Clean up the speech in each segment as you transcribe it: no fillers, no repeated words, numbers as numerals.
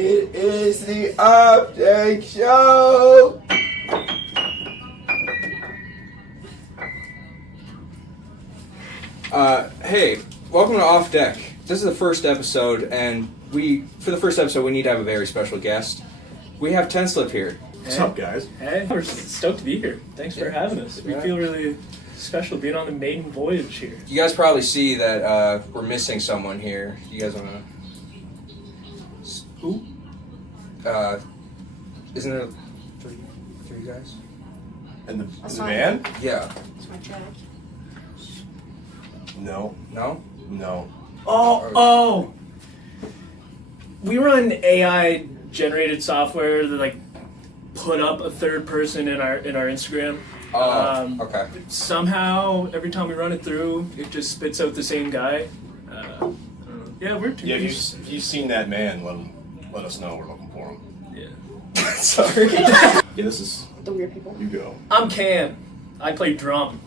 It is the Update Show! Hey, welcome to Off Deck. This is the first episode, and for the first episode, we need to have a very special guest. We have Tenslip here. What's up, guys? Hey, we're stoked to be here. Thanks for having us. We feel really special being on the maiden voyage here. You guys probably see that we're missing someone here. You guys want to... Who? Isn't there three guys? And the van? Yeah. That's my Jack. No. No? No. Oh! We run AI-generated software that put up a third person in our Instagram. Okay. Somehow, every time we run it through, it just spits out the same guy. We're two. Yeah, if you've seen that man, let us know. We're looking for him. Yeah. Sorry. Yeah, this is... The weird people. You go. I'm Cam. I play drum.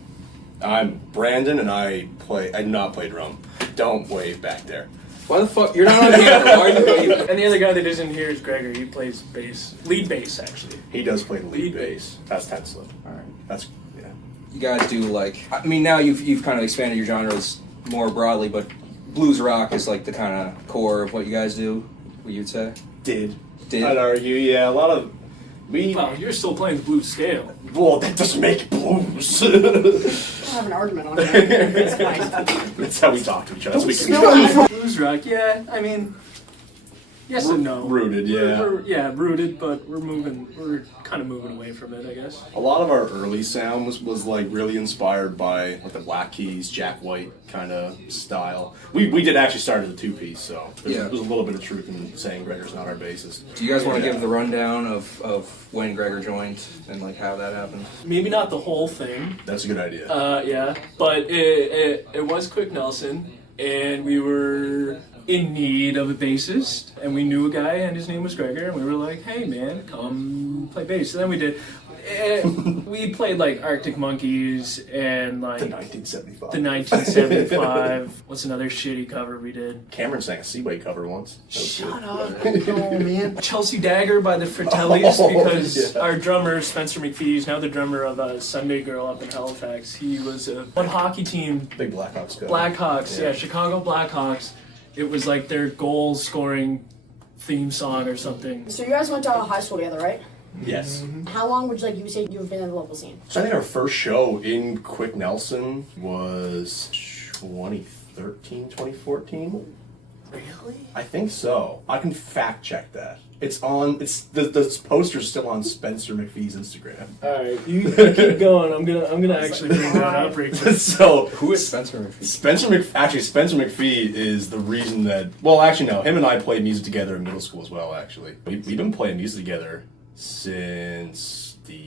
I'm Brandon, and I do not play drum. Don't wave back there. Why the fuck? You're not on camera. Why are you waving? And the other guy that isn't here is Gregor. He plays bass. Lead bass, actually. He does play the lead Lead bass. That's Tenslip. Alright. That's... yeah. You guys do now you've kind of expanded your genres more broadly, but blues rock is the kind of core of what you guys do, what you'd say? Did. Did. I'd argue, yeah, a lot of... Well, you're still playing the blues scale. Well, that doesn't make it blues. We'll have an argument on that. It's nice. That's how we talk to each other. Blues rock, yeah. I mean, yes and no. Rooted, yeah. We're rooted, but we're kind of moving away from it, I guess. A lot of our early sound was really inspired by the Black Keys, Jack White kind of style. We did actually start as a two-piece, so there's a little bit of truth in saying Gregor's not our bassist. Do you guys want to give the rundown of when Gregor joined and how that happened? Maybe not the whole thing. That's a good idea. Yeah, but it was Quick Nelson, and we were in need of a bassist, and we knew a guy, and his name was Gregor, and we were like, hey man, come play bass. And then we did. We played Arctic Monkeys and the 1975. The 1975. What's another shitty cover we did? Cameron sang a Seaway cover once. Shut up. Oh man. Chelsea Dagger by the Fratellis, because our drummer, Spencer McPhee, now the drummer of Sunday Girl up in Halifax. He was what hockey team? Big Blackhawks guy. Blackhawks, yeah, Chicago Blackhawks. It was their goal scoring theme song or something. So you guys went to high school together, right? Yes. How long would you say you've been in the local scene? So I think our first show in Quick Nelson was 2013, 2014. Really? I think so. I can fact check that. It's on. The poster's still on Spencer McPhee's Instagram. All right, you keep going. I'm gonna actually bring that up right quick. So who is Spencer McPhee? Spencer McPhee is the reason that. Well, actually, no. Him and I played music together in middle school as well. Actually, we've been playing music together since the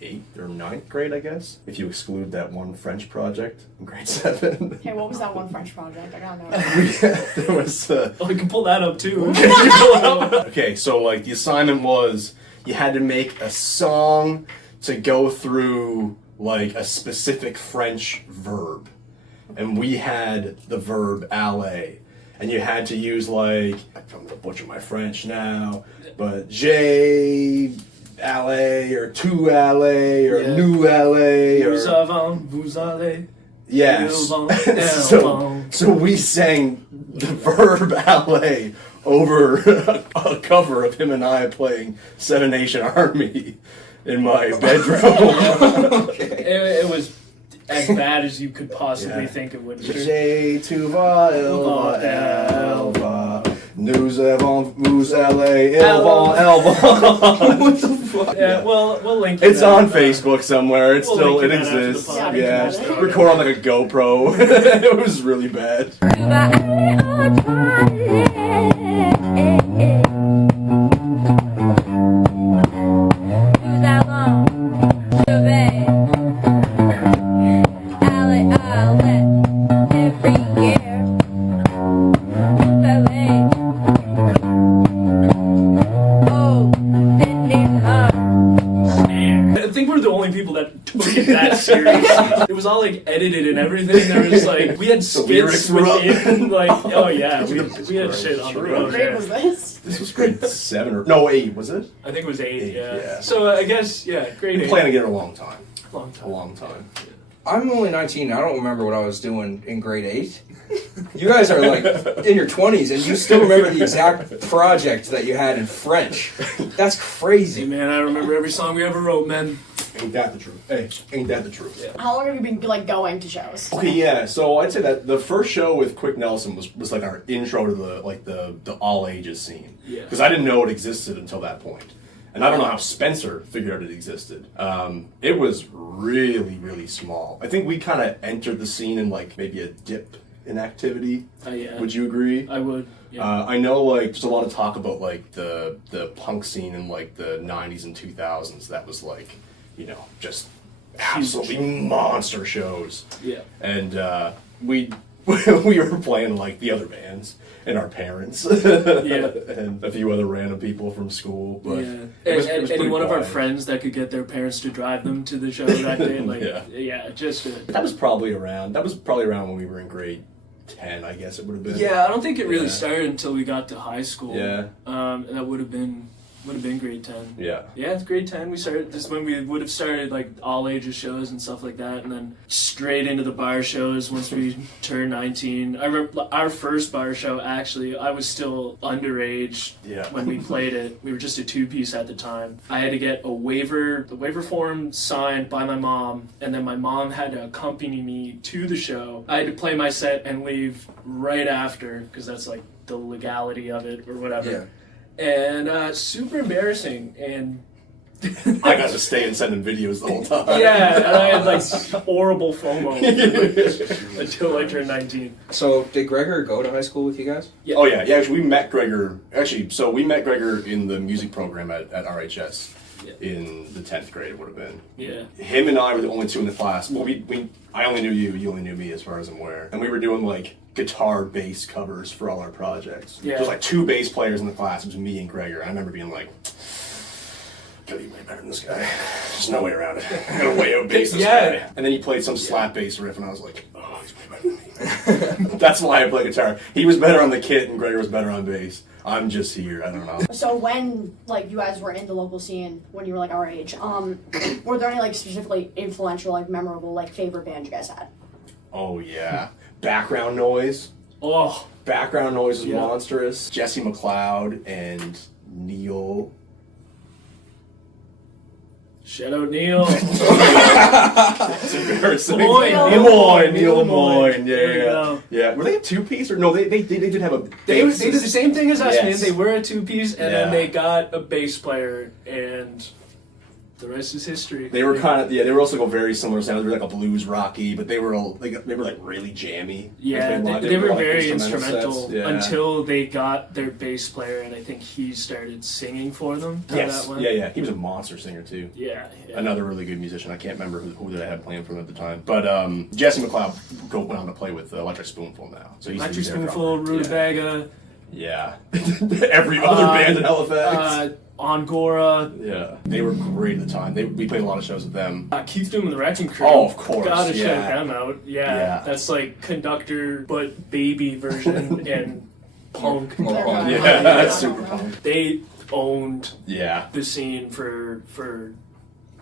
8th or 9th grade, I guess. If you exclude that one French project in grade 7. Hey, what was that one French project? I gotta know. There was. We can pull that up too. Okay, so the assignment was you had to make a song to go through a specific French verb, and we had the verb aller, and you had to use I'm gonna butcher my French now, but J aller or tu aller or nous aller or Nous avons, vous allez. yes. So we sang the verb aller over a cover of him and I playing Seven Nation Army in my bedroom. It was as bad as you could possibly think it would be. J tu vas, Elva. Nous avons, vous allez, Elva. What the fuck? Yeah, we'll link it. It's on Facebook somewhere. It link it exists. after the Yeah, podcast. just record on a GoPro. It was really bad. I think we're the only people that took it that serious. It was all like edited and everything. There was like we had lyrics skits were up. within, like oh yeah, we had shit on the What road. grade Yeah. was this? This was grade 7 or no 8, was it? I think it was 8. Yeah. Yeah. So I guess grade Been 8. playing together a long time. Long time. A long time. I'm only 19. I don't remember what I was doing in grade 8. You guys are like in your 20s and you still remember the exact project that you had in French. That's Hey crazy. man, I remember every song we ever wrote, man. Ain't that the truth? Hey, ain't that the truth? Yeah. How long have you been like going to shows? Okay, yeah. So I'd say that the first show with Quick Nelson was like our intro to the all ages scene. Yeah. Because I didn't know it existed until that point. And I don't know how Spencer figured out it existed. It was really, really small. I think we kind of entered the scene in like maybe a dip in activity. Yeah. Would you agree? I would. Yeah. I know like there's a lot of talk about like the punk scene in like the 90s and 2000s. That was like, you know, just absolutely monster shows. Yeah. And we were playing like the other bands and our parents. And a few other random people from school. But yeah. it was Any pretty one of our quiet. friends that could get their parents to drive them to the show that day, like just That was probably around when we were in grade 10, I guess it would have been. yeah. I don't think it really Yeah. started until we got to high school. Yeah. And that would have been grade 10. Yeah. Yeah, it's grade 10. We started just when we would have started like all ages shows and stuff like that, and then straight into the bar shows once we turned 19. I remember our first bar show, actually, I was still underage when we played it. We were just a 2-piece at the time. I had to get the waiver form signed by my mom, and then my mom had to accompany me to the show. I had to play my set and leave right after, because that's like the legality of it or whatever. Yeah. And super embarrassing, and I got to stay and send in videos the whole time. yeah, and I had like horrible FOMO until I turned 19. So did Gregor go to high school with you guys? Yeah. Oh yeah. Actually, we met Gregor. So we met Gregor in the music program at RHS in the 10th grade. It would have been. Yeah. Him and I were the only two in the class. Well, I only knew you. You only knew me, as far as I'm aware. And we were doing like guitar bass covers for all our projects. Yeah. There was like 2 bass players in the class. It was me and Gregor. I remember being like, gotta be way better than this guy. There's no way around it. I gotta way out bass this guy. And then he played some slap bass riff, and I was like, oh, he's way better than me. That's why I play guitar. He was better on the kit, and Gregor was better on bass. I'm just here. I don't know. So when like you guys were in the local scene when you were like our age, were there any like specifically influential, like memorable, like favorite band you guys had? Oh yeah. Background noise. Oh, Background noise is Yeah. monstrous. Jesse McLeod and Neil. shout out Neil. That's embarrassing. Lemoyne. Neil Lemoyne. There you Yeah. go. Yeah. Were they a 2-piece or no? They did have a. They bass. did the same thing as us, Yes. man. They were a 2-piece, and then Yeah. they got a bass player, and the rest is history. They were kind of They were also very similar sound. They were like a blues rocky, but they were like really jammy. Yeah, Like, they were like very instrumental instrumental sets. Yeah. until they got their bass player, and I think he started singing for them. How Yes. that went. Yeah. He was a monster singer too. Yeah. Another really good musician. I can't remember who they had playing for them at the time. But Jesse McLeod went on to play with Electric Spoonful now. So he's Electric their Spoonful, drummer. Rutabaga, Yeah. Every other band in Halifax. Angora, Yeah. They were great at the time. We played a lot of shows with them. Keith Doom and the Wrecking Crew. Oh, of course, Gotta yeah. shout them out. Yeah, that's like Conductor, but baby version and punk. More They're punk. not- Yeah, that's super punk. They owned Yeah. the scene for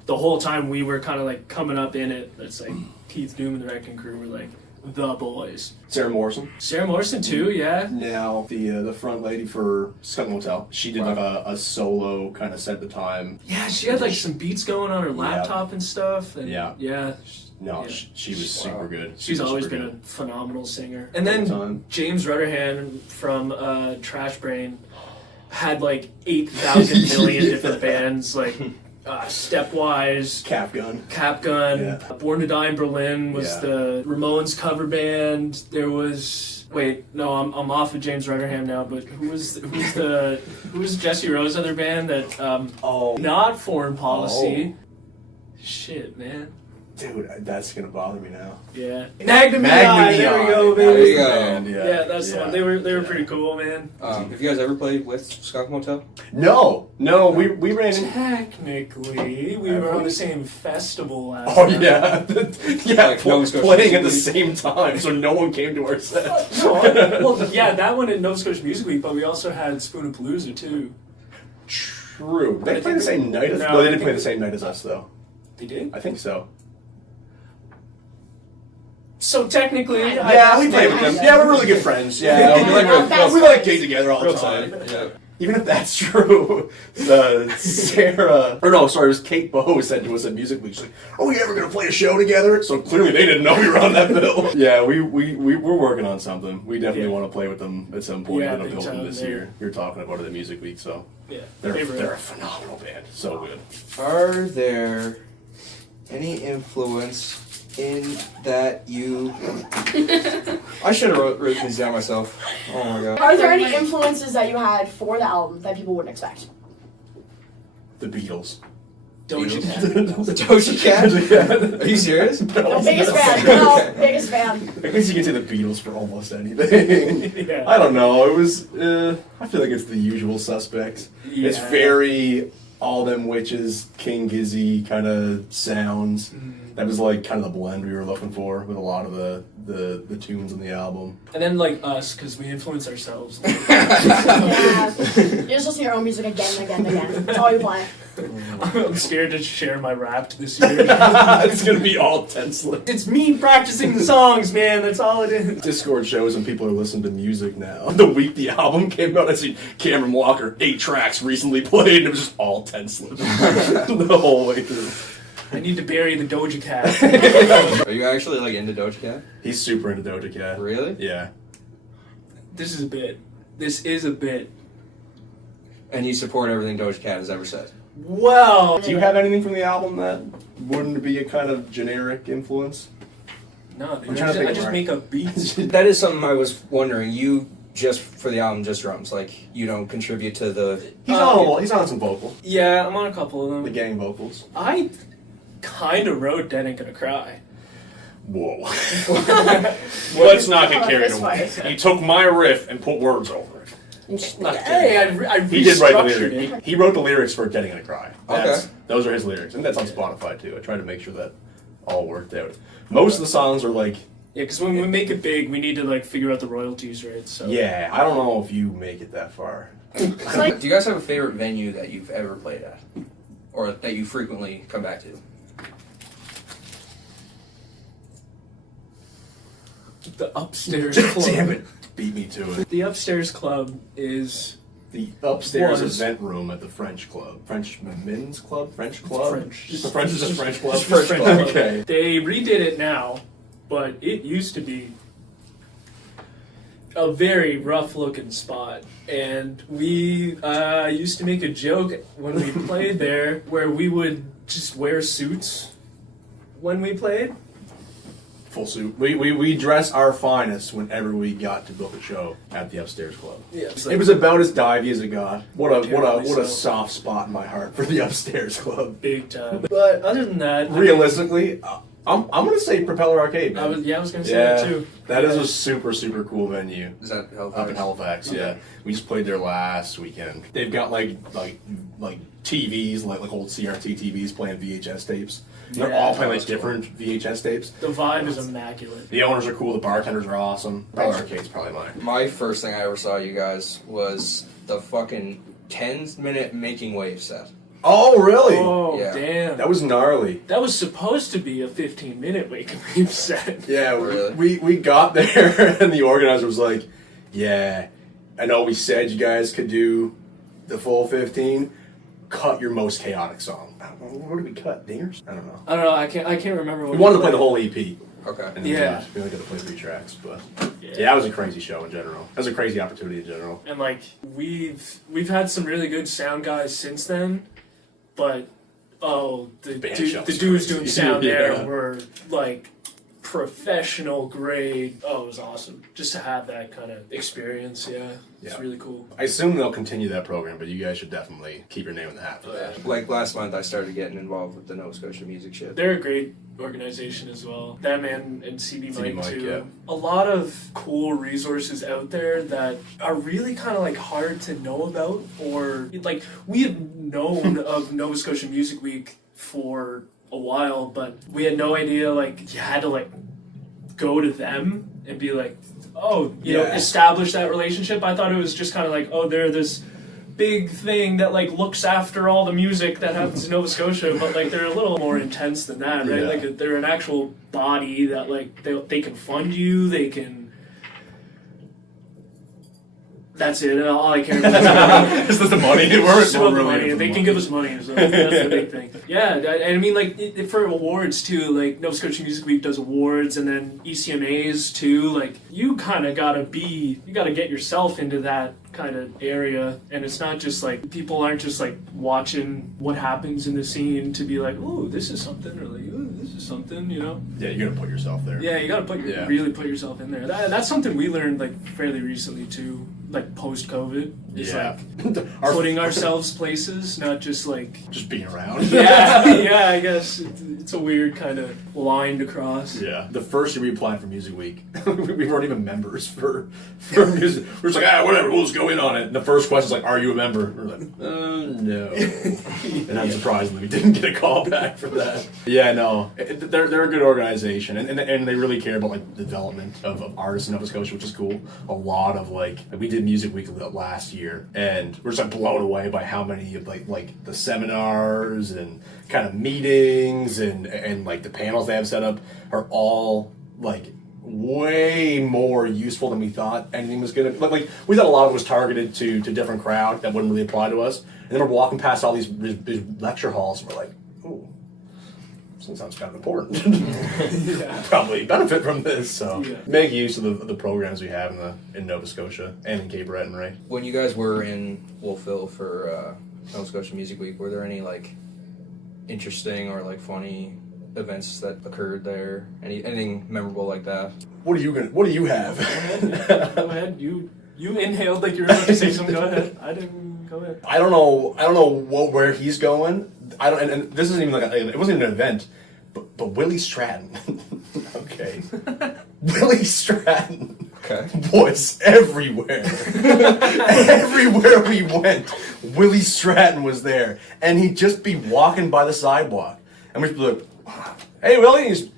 the whole time we were kind of like coming up in it. It's like Keith Doom and the Wrecking Crew were like the boys. Sarah Morrison. Sarah Morrison too, yeah. Now the front lady for Skunk Motel. She did like a solo kind of set at the time. Yeah, she had like some beats going on her laptop and stuff. And Yeah. Yeah. No, Yeah. she was super good. She's Super always super been good. a phenomenal singer. And All the then time. James Rudderhand from Trash Brain had like 8,000 million different bands, like Stepwise, Cap Gun. Capgun, Yeah. Born to Die in Berlin was Yeah. the Ramones cover band. There was I'm off of James Rudderham now, but who was Jesse Rose's other band that Oh. not Foreign Policy. Shit, man. Dude, that's gonna bother me now. Yeah. Magnum Magnum There we Neon. go, There baby. you go. Band, Yeah, that's the one. They were pretty cool, man. Have you guys ever played with Skunk Motel? No, we ran in. Technically, we were on the same festival last Oh time. yeah, yeah, Like Nova Scotia playing at the Music same time, so no one came to our set. Well, yeah, that one at Nova Scotia Music Week, but we also had Spoonapalooza too. True. They I played the think same night as. no, No, they I didn't play think- the same night as us though. They did? I think so. So technically, Yeah, we played with them. Yeah, we're really good friends. Yeah, we like real- we like getting together all the Real time. time. Yeah. Even if that's true, Sarah, or no, sorry, it was Kate Bow said to us at Music Week, she's like, "Are we ever gonna play a show together?" So clearly they didn't know we were on that bill. Yeah, we're working on something. We definitely want to play with them at some point. Yeah, We're gonna big build them time, this they're- year. We were talking about it at Music Week, so yeah, they're favorite. a phenomenal band. So good. Are there any influence in that you? I should have written these down myself. Oh my god. Are there any influences that you had for the album that people wouldn't expect? The Beatles. Doja Cat. Doja Cat? Are you serious? No, biggest fan. No, biggest fan. I guess you can say the Beatles for almost anything. Yeah. I don't know. It was. I feel like it's the usual suspects. Yeah. It's very all them witches, King Gizzard kind of sounds. That was like kind of the blend we were looking for with a lot of the tunes on the album. And then like us, because we influence ourselves. Yeah. You just listen to your own music again and again and again. That's all you play. I'm scared to share my rap this year. It's gonna be all tense. It's me practicing the songs, man. That's all it is. Discord shows and people are listening to music now. The week the album came out, I see Cameron Walker, 8 tracks recently played, and it was just all tense the whole way through. I need to bury the Doja Cat. Are you actually like into Doja Cat? He's super into Doja Cat. Really? Yeah. This is a bit. This is a bit. And you support everything Doja Cat has ever said? Well, Do you have anything from the album that wouldn't be a kind of generic influence? no, dude, I'm trying to I think just of make up beats. That is something I was wondering. You just for the album, just drums. Like you don't contribute to the. He's on some vocals. Yeah, I'm on a couple of The them. gang vocals. I kind of wrote Dead Ain't Gonna Cry. Whoa. Let's not get carried This away. way. He took my riff and put words over it. Hey, I He did write the restructured lyrics. it. He wrote the lyrics for Getting in a Cry. Okay. Those are his lyrics. And that's on Spotify too. I tried to make sure that all worked out. Most of the songs are like, Yeah, because when we make it big, we need to like figure out the royalties, right? So yeah, I don't know if you make it that far. Do you guys have a favorite venue that you've ever played at, or that you frequently come back to? the upstairs club. Damn it. Beat me to it. The upstairs club is The upstairs Was. event room at the French Club. French Men's Club? French Club? French. The French is just French Club? Just French French club. club. Okay. They redid it now, but it used to be a very rough looking spot. And we used to make a joke when we played there where we would just wear suits when we played. Full suit. We dress our finest whenever we got to book a show at the Upstairs Club. Yeah, It was about as divey as it got. What a Apparently so. soft spot in my heart for the Upstairs Club. big time. But other than that, Realistically, I'm gonna say Propeller Arcade. Man. I was gonna say that too. That is a super cool venue. Is that Halifax? Up in Halifax, yeah. We just played there last weekend. They've got like TVs, like old CRT TVs playing VHS tapes. They're all playing like different VHS tapes. The vibe is immaculate. The owners are cool. The bartenders are awesome. Propeller Arcade's probably mine. My first thing I ever saw you guys was the fucking 10-minute Making Wave set. Oh, really? Oh Yeah. damn! That was gnarly. That was supposed to be a 15-minute wake and leave set. Yeah, Really? we got there and the organizer was like, "Yeah, I know we said you guys could do the full 15. Cut your most chaotic song." I don't know, what did we cut? Dingers? I don't know. I don't know. I can't remember what We wanted to play the whole EP. Okay. And Yeah. we only got to play 3 tracks, but yeah, that was a crazy show in general. That was a crazy opportunity in general. And like we've had some really good sound guys since then, but the Band dudes shell's doing crazy. sound Yeah. there were like professional grade. Oh, it was awesome. Just to have that kind of experience, it's Yeah. really cool. I assume they'll continue that program, but you guys should definitely keep your name in the hat for that. Like last month, I started getting involved with the Nova Scotia Music Ship. They're a great organization as well. That man and CB CB Mike Mike, too. yeah. A lot of cool resources out there that are really kind of like hard to know about, or like we have known of Nova Scotia Music Week for a while, but we had no idea like you had to like go to them and be like, oh, you know, establish that relationship. I thought it was just kind of like, oh, they're this big thing that like looks after all the music that happens in Nova Scotia, but like they're a little more intense than that, right? Yeah. Like they're an actual body that like they can fund you, they can. That's it. All I care about Is this the money? is We're about the really money. into They the can give us money, so that's the big thing. Yeah, and I mean, like for awards too. Like Nova Scotia Music Week does awards, and then ECMAs too. Like you kind of gotta get yourself into that kind of area, and it's not just like people aren't just like watching what happens in the scene to be like, oh, this is something, or like, oh, this is something, you know. Yeah, you're gonna put yourself there. Yeah, you gotta really put yourself in there. That's something we learned like fairly recently too, like post COVID. It's like putting ourselves places, not just like just being around. yeah. I guess it's a weird kind of line to cross. Yeah. The first year we applied for Music Week, we weren't even members for music. We're just like, whatever, we'll just go in on it. And the first question's like, are you a member? We're like, no. And unsurprisingly, we didn't get a call back for that. Yeah, no, they're a good organization, and they really care about like the development of artists in Nova Scotia, which is cool. A lot of like we did Music Week last year, and we're just like blown away by how many of like the seminars and kind of meetings and like the panels they have set up are all like way more useful than we thought anything was gonna be. Like we thought a lot of it was targeted to different crowd that wouldn't really apply to us, and then we're walking past all these lecture halls and we're like, ooh, this sounds kind of important. Probably benefit from this. So make use of the programs we have in Nova Scotia and in Cape Breton, right? When you guys were in Wolfville for Nova Scotia Music Week, were there any like interesting or like funny events that occurred there? Anything memorable like that? What do you have? Go ahead. You inhaled like you were about to say something. Go ahead. I didn't. Go ahead. I don't know where he's going. I don't. And this isn't even like it wasn't even an event. But Willie Stratton. Okay. Willie Stratton. Okay. Was everywhere. Everywhere we went, Willie Stratton was there, and he'd just be walking by the sidewalk, and we'd be like, "Hey, Willie," and he's,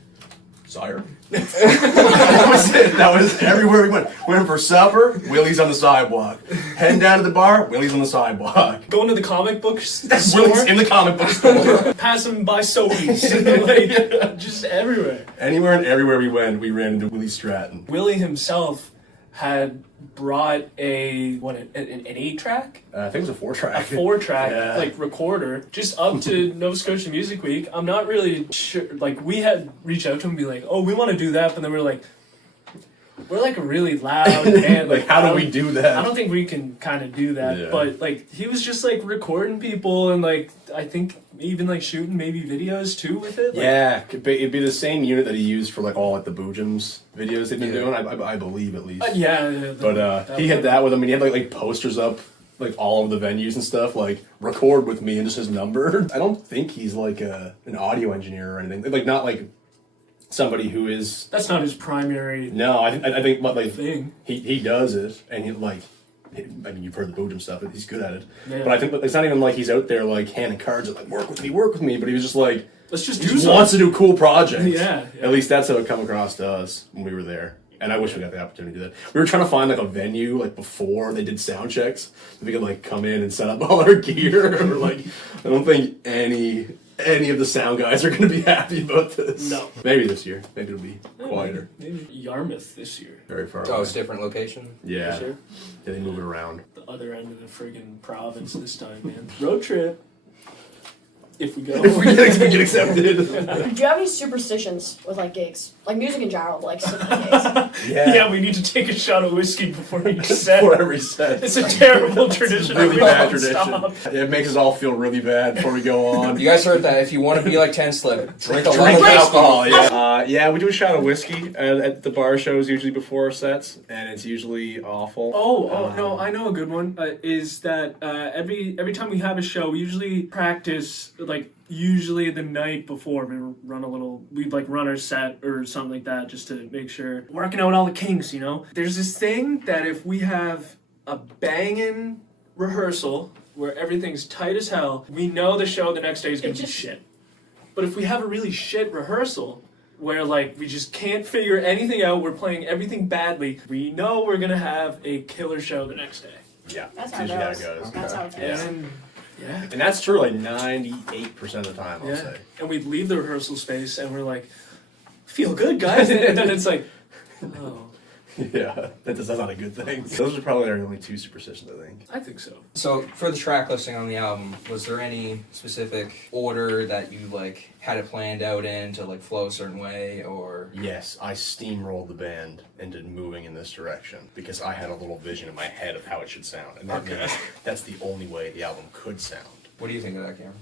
"Sire." That was it. That was everywhere we went. Went for supper, Willie's on the sidewalk. Heading down to the bar, Willie's on the sidewalk. Going to the comic book store. Willie's in the comic book store. Passing by Sobeys. Like, just everywhere. Anywhere and everywhere we went, we ran into Willie Stratton. Willie himself had brought an 8-track? I think it was a 4-track. A 4-track, like, recorder, just up to Nova Scotia Music Week. I'm not really sure, like, we had reached out to him and be like, oh, we want to do that, but then we're like a really loud band. Like, how do we do that? I don't think we can kind of do that, but, like, he was just, like, recording people and, like, I think even, like, shooting maybe videos, too, with it. Like, yeah, it'd be the same unit that he used for, like, all, like, the Boojums videos they've been doing, I believe, at least. But he had that with him, and he had, like posters up, like, all of the venues and stuff, like, record with me and just his number. I don't think he's, like, an audio engineer or anything. Like, not, like, somebody who is... That's not his primary... No, I think like, thing. He does it, and he, like... I mean, you've heard the Boojum stuff, he's good at it. Yeah. But I think it's not even like he's out there, like, handing cards and, like, work with me, but he was just like... Let's just he do just something. wants to do cool projects. Yeah. At least that's how it come across to us when we were there. And I wish we got the opportunity to do that. We were trying to find, like, a venue, like, before they did sound checks, so we could, like, come in and set up all our gear. We're like, I don't think any of the sound guys are going to be happy about this. No. Maybe this year. Maybe it'll be quieter. Maybe Yarmouth this year. Very far away. Oh, it's a different location? Yeah. This year. Yeah, they move it around. The other end of the friggin' province this time, man. Road trip. If we go. If we get accepted. Do you have any superstitions with like gigs, like music in general, like specifically gigs? Yeah, we need to take a shot of whiskey before each set. For every set. It's a terrible tradition. Really We bad won't tradition. stop. It makes us all feel really bad before we go on. You guys heard that? If you want to be like 10 Slip, drink a lot Drink of alcohol, whiskey. yeah. Yeah, we do a shot of whiskey at the bar shows usually before our sets, and it's usually awful. No, I know a good one. Is that every time we have a show, we usually practice like usually the night before we'd like run our set or something like that just to make sure working out all the kinks, you know. There's this thing that if we have a banging rehearsal where everything's tight as hell, we know the show the next day is gonna be shit. But if we have a really shit rehearsal where like we just can't figure anything out, we're playing everything badly, we know we're gonna have a killer show the next day. Yeah, That's that's how it usually how it goes. goes. That's how it goes. Yeah. And that's true like 98% of the time, I'll say. And we'd leave the rehearsal space and we're like, feel good, guys. And then it's like, oh. Yeah, that's not a good thing. Those are probably our only two superstitions, I think. I think so. So for the track listing on the album, was there any specific order that you like had it planned out in to like flow a certain way, or? Yes, I steamrolled the band into moving in this direction because I had a little vision in my head of how it should sound, and that means that's the only way the album could sound. What do you think of that, Cameron?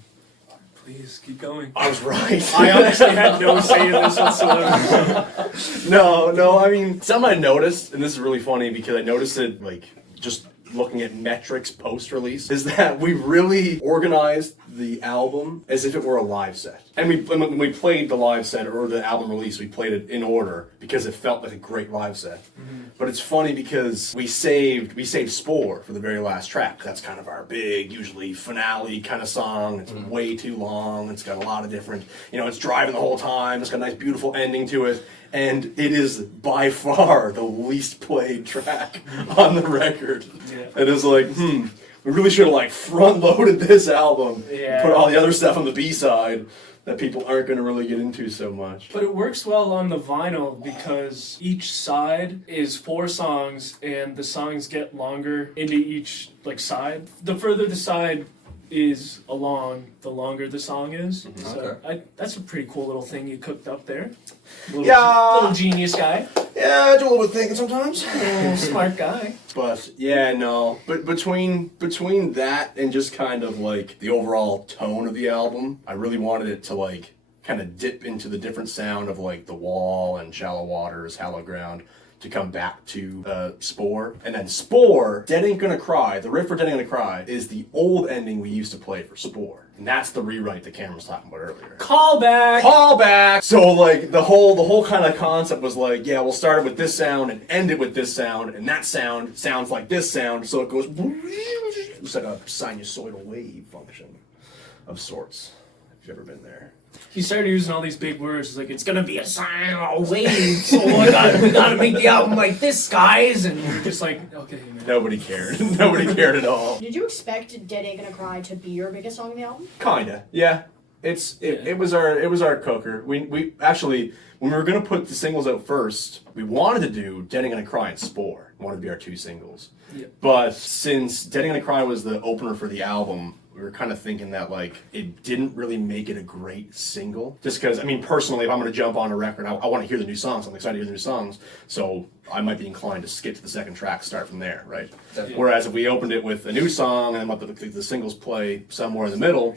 Please keep going. I was right. I honestly had no say in this whatsoever. No, I mean, something I noticed, and this is really funny because I noticed it, like, just looking at metrics post-release, is that we really organized the album as if it were a live set. And when we played the live set, or the album release, we played it in order because it felt like a great live set. Mm-hmm. But it's funny because we saved Spore for the very last track. That's kind of our big, usually finale kind of song. It's way too long. It's got a lot of different, it's driving the whole time. It's got a nice, beautiful ending to it. And it is by far the least played track on the record. Yeah. It is like, we really should have like front loaded this album. Yeah. Put all the other stuff on the B-side that people aren't going to really get into so much. But it works well on the vinyl because each side is 4 songs and the songs get longer into each like side. The further the side is along, the longer the song is. Mm-hmm. So that's a pretty cool little thing you cooked up there. Little genius guy. Yeah, I do a little bit of thinking sometimes. Smart guy. But yeah, no. But between that and just kind of like the overall tone of the album, I really wanted it to like kind of dip into the different sound of like The Wall and Shallow Waters, Hallowed Ground, to come back to Spore. And then Spore, Dead Ain't Gonna Cry, the riff for Dead Ain't Gonna Cry, is the old ending we used to play for Spore. And that's the rewrite that Cameron was talking about earlier. Callback! So like the whole kind of concept was like, yeah, we'll start it with this sound and end it with this sound, and that sound sounds like this sound, so it goes, it's like a sinusoidal wave function of sorts, if you've ever been there. He started using all these big words, like, it's gonna be a wave, so we gotta make the album like this, guys, and we're just like, okay, man. Nobody cared. Nobody cared at all. Did you expect Dead Ain't Gonna Cry to be your biggest song on the album? Kinda, yeah. It was our cooker. We actually, when we were gonna put the singles out first, we wanted to do Dead Ain't Gonna Cry and Spore. Wanted to be our 2 singles. Yeah. But since Dead Ain't Gonna Cry was the opener for the album, we were kind of thinking that like it didn't really make it a great single. Just because, I mean, personally, if I'm going to jump on a record, I want to hear the new songs. I'm excited to hear the new songs. So I might be inclined to skip to the second track, start from there, right? Definitely. Whereas if we opened it with a new song and let the singles play somewhere in the middle,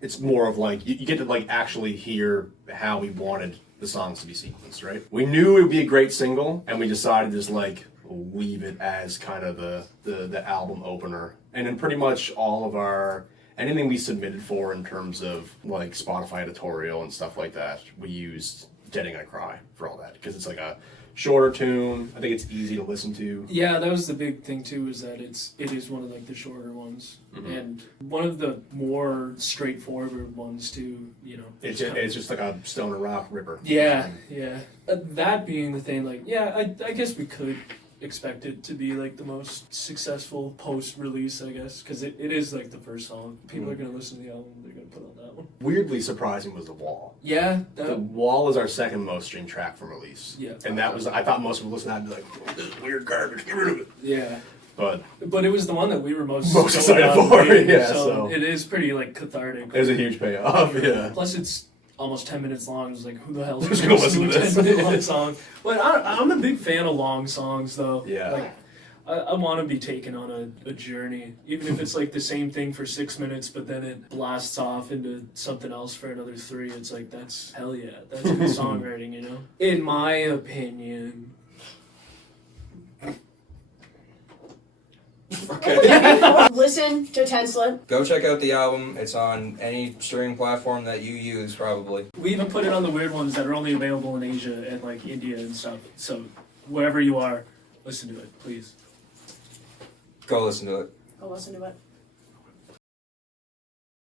it's more of like, you get to like actually hear how we wanted the songs to be sequenced, right? We knew it would be a great single, and we decided to just like leave it as kind of the album opener. And then pretty much all of anything we submitted for in terms of like Spotify editorial and stuff like that, we used Dead Ain't Gonna Cry for all that, because it's like a shorter tune. I think it's easy to listen to. Yeah, that was the big thing too, is that it is one of like the shorter ones, and one of the more straightforward ones too. It's just like a stoner rock ripper. Yeah. That being the thing, like, I guess we could expect it to be like the most successful post-release, I guess, because it is like the first song. People are going to listen to the album, they're going to put on that one. Weirdly surprising was The Wall. Yeah. The Wall is our second most streamed track from release. Yeah. And that was, I thought most people listening to that and be like, this is weird garbage, get rid of it. Yeah. but But it was the one that we were most excited stoked on for, playing, yeah, So so. it is pretty like cathartic. it was a huge payoff. Yeah. Plus, it's almost 10 minutes long. It's like, who the hell is Who's gonna listen to a this? 10-minute long song? But I'm a big fan of long songs, though. Yeah. Like, I want to be taken on a journey, even if it's like the same thing for 6 minutes, but then it blasts off into something else for another 3. It's like, that's hell yeah. That's good songwriting, you know? In my opinion. Okay. Listen to Ten Slip. Go check out the album. It's on any streaming platform that you use, probably. We even put it on the weird ones that are only available in Asia and like India and stuff. So wherever you are, listen to it, please. Go listen to it. Go listen to it.